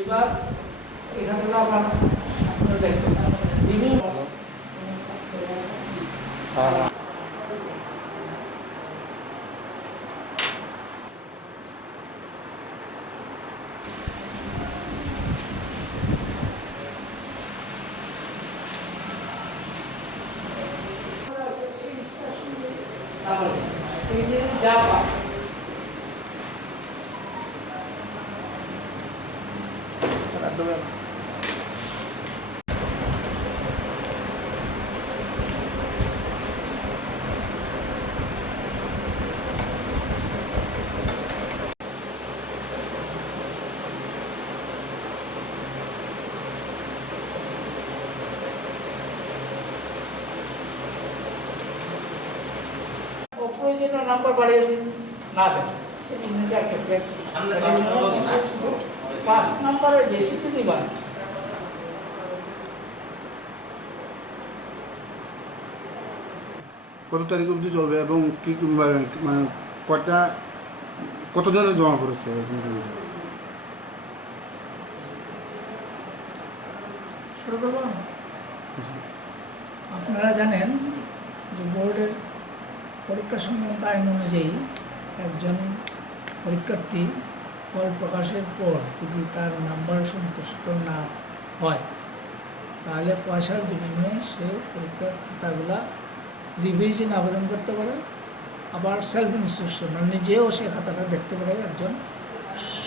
এবার এখানে আপনারা দেখছেন বিভিন্ন এই যে যা অপ্রয়োজনীয় নাম্বার বাড়িয়ে না দেন একটা 5 নাম্বারের বেশি যদি বাড়ে কত তারিখ অবধি চলবে এবং কি মানে কয়টা কতজনের জমা করেছে? শুরু করব। আপনারা জানেন যে বোর্ডের পরীক্ষা সংক্রান্ত আইন অনুযায়ী একজন পরীক্ষার্থী ফল প্রকাশের পর যদি তার নাম্বার সন্তুষ্ট না হয় তাহলে পয়সার বিনিময়ে সে পরীক্ষার খাতাগুলা রিভিশন আবেদন করতে পারে, আবার সেলফ ইনস্ট্রাকশন মানে নিজেও সে খাতাটা দেখতে পারে একজন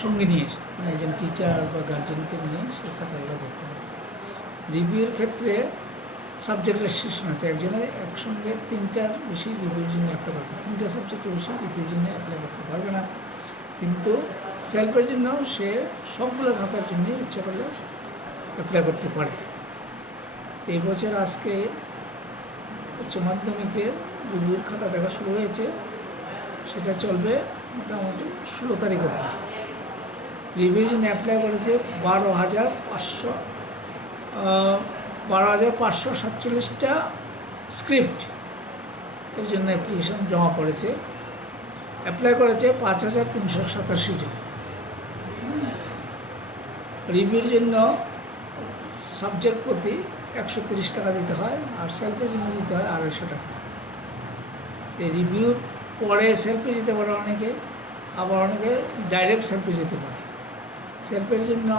সঙ্গে নিয়ে মানে একজন টিচার বা গার্জেনকে নিয়ে সে খাতাগুলো দেখতে পারে। রিভিউর ক্ষেত্রে সাবজেক্ট রেস্ট্রিকশন আছে, একজনে একসঙ্গে 3টার বেশি রিভিউর জন্য অ্যাপ্লাই করতে 3টা সাবজেক্টের বেশি রিভিউর জন্য অ্যাপ্লাই করতে পারবে না, কিন্তু সেলফের জন্য সে সবগুলো খাতার জন্য ইচ্ছা করলে অ্যাপ্লাই করতে পারে। এই বছর আজকে উচ্চ মাধ্যমিকের রিভিউর খাতা দেখা শুরু হয়েছে, সেটা চলবে মোটামুটি 16 তারিখ অবধি। রিভিউর জন্য অ্যাপ্লাই করেছে 12,547টা স্ক্রিপ্ট এর জন্য অ্যাপ্লিকেশন জমা পড়েছে। অ্যাপ্লাই করেছে 5,387 জন। রিভিউর জন্য সাবজেক্ট প্রতি 130 টাকা দিতে হয়, আর সেলফের জন্য দিতে হয় 250 টাকা। এই রিভিউ পরে সেলফে যেতে পারে অনেকে, আবার অনেকে ডাইরেক্ট সেলফে যেতে পারে। সেলফের জন্য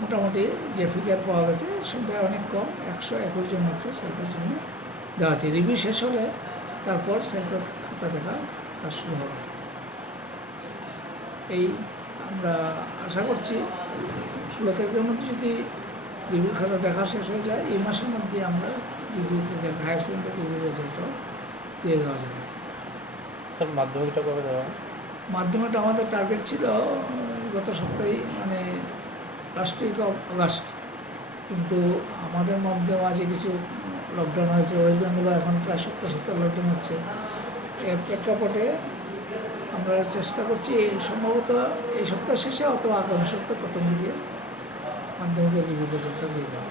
মোটামুটি যে ফিগার পাওয়া গেছে সংখ্যা অনেক কম, 121 জন মাত্র সেলফের জন্য দেওয়া আছে। রিভিউ শেষ হলে তারপর সেলফের খাতা দেখা কাজ শুরু হবে। এই আমরা আশা করছি 16 তারিখের মধ্যে যদি রিভিউ খাতা দেখা শেষ হয়ে যায়, এই মাসের মধ্যে আমরা review result higher secondary review রেজাল্টটাও দিয়ে দেওয়া যাবে। স্যার মাধ্যমিকটা কবে দেওয়া? মাধ্যমিকটা আমাদের টার্গেট ছিল গত সপ্তাহে মানে লাস্ট উইক অফ আগস্ট, কিন্তু আমাদের মধ্যে মাঝে কিছু লকডাউন হয়েছে। ওয়েস্ট বেঙ্গলও এখন প্রায় সপ্তাহ লকডাউন হচ্ছে। এর প্রেক্ষাপটে আমরা চেষ্টা করছি সম্ভবত এই সপ্তাহ শেষে অথবা আগামী সপ্তাহ প্রথম দিকে মাধ্যমিকের রিভিউ রেজাল্টটা দিয়ে দেওয়া।